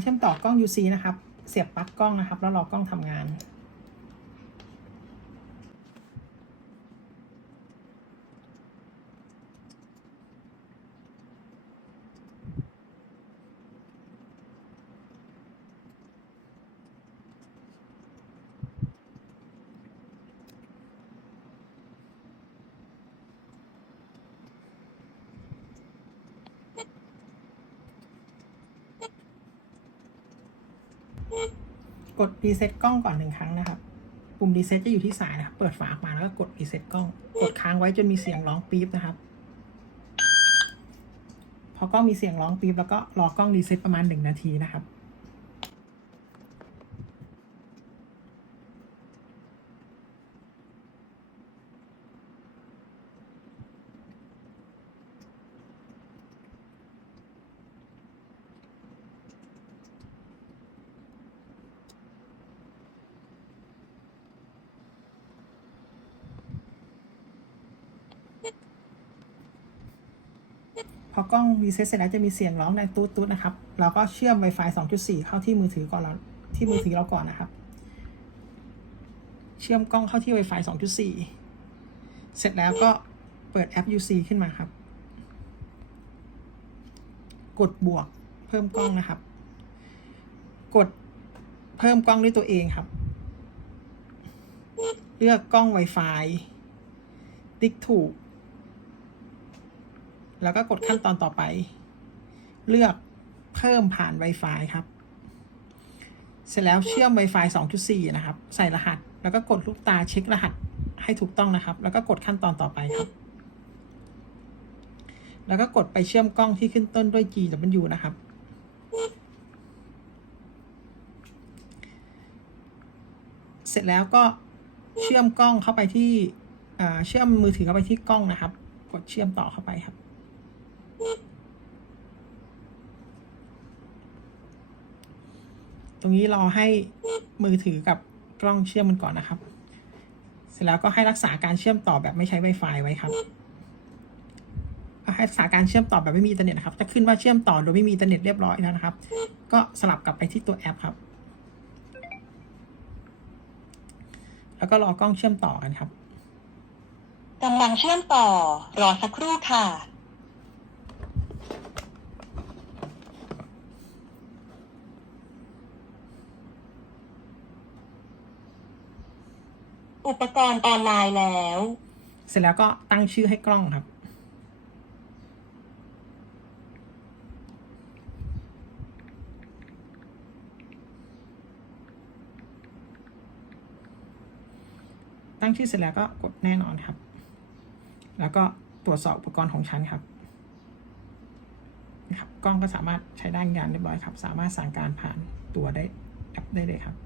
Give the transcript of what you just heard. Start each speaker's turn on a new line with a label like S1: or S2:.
S1: เชื่อมต่อกล้อง UC นะครับ เสียบปลั๊กกล้องนะครับ แล้วรอกล้องทำงาน กดรีเซ็ตกล้องก่อนหนึ่งครั้งนะครับ ปุ่มรีเซ็ตจะอยู่ที่สายนะครับ เปิดฝาออกมาแล้วก็กดรีเซ็ตกล้อง กดค้างไว้จนมีเสียงร้องปี๊บนะครับ พอกล้องมีเสียงร้องปี๊บแล้วก็รอกล้องรีเซ็ตประมาณหนึ่งนาทีนะครับ พอกล้องรีเซ็ตเสร็จแล้วจะมีเสียงร้องในตูดตูดนะครับ เราก็เชื่อม Wi-Fi 2.4 เข้าที่มือถือก่อนเราที่มือถือเราก่อนนะครับ เชื่อมกล้องเข้าที่ Wi-Fi 2.4 เสร็จแล้วก็เปิดแอป UC ขึ้นมาครับ กดบวกเพิ่มกล้องนะครับ กดเพิ่มกล้องด้วยตัวเองครับ เลือกกล้อง Wi-Fi ติ๊กถูก แล้วก็กดขั้นตอนต่อไป เลือกเพิ่มผ่าน Wi-Fi ครับ เสร็จแล้วเชื่อม Wi-Fi 2.4 นะครับ ใส่รหัส แล้วก็กดลูกตาเช็ครหัสให้ถูกต้องนะครับ แล้วก็กดขั้นตอนต่อไปครับ แล้วก็กดไปเชื่อมกล้องที่ขึ้นต้นด้วย GW นะครับเสร็จแล้วก็เชื่อมกล้องเข้าไปที่เชื่อมมือถือเข้าไปที่กล้องนะครับ กดเชื่อมต่อเข้าไปครับ ตรงนี้รอให้มือถือกับกล้องเชื่อมมันก่อนนะครับ เสร็จแล้วก็ให้รักษาการเชื่อมต่อแบบไม่ใช้ Wi-Fi ไว้ครับให้รักษาการเชื่อมต่อแบบไม่มีอินเทอร์เน็ตนะครับ จะขึ้นว่าเชื่อมต่อโดยไม่มีอินเทอร์เน็ตเรียบร้อยแล้วนะครับ ก็สลับกลับไปที่ตัวแอปครับ แล้วก็รอกล้องเชื่อมต่อกันครับ
S2: กำลังเชื่อมต่อ รอสักครู่ค่ะ อุปกรณ์ออนไลน์แล้ว
S1: เสร็จแล้วก็ตั้งชื่อให้กล้องครับ ตั้งชื่อเสร็จแล้วก็กดแน่นอนครับ แล้วก็ตรวจสอบอุปกรณ์ของฉันครับนะครับกล้องก็สามารถใช้ได้งานเรียบร้อยครับ สามารถสั่งการผ่านตัวได้แอปได้เลยครับ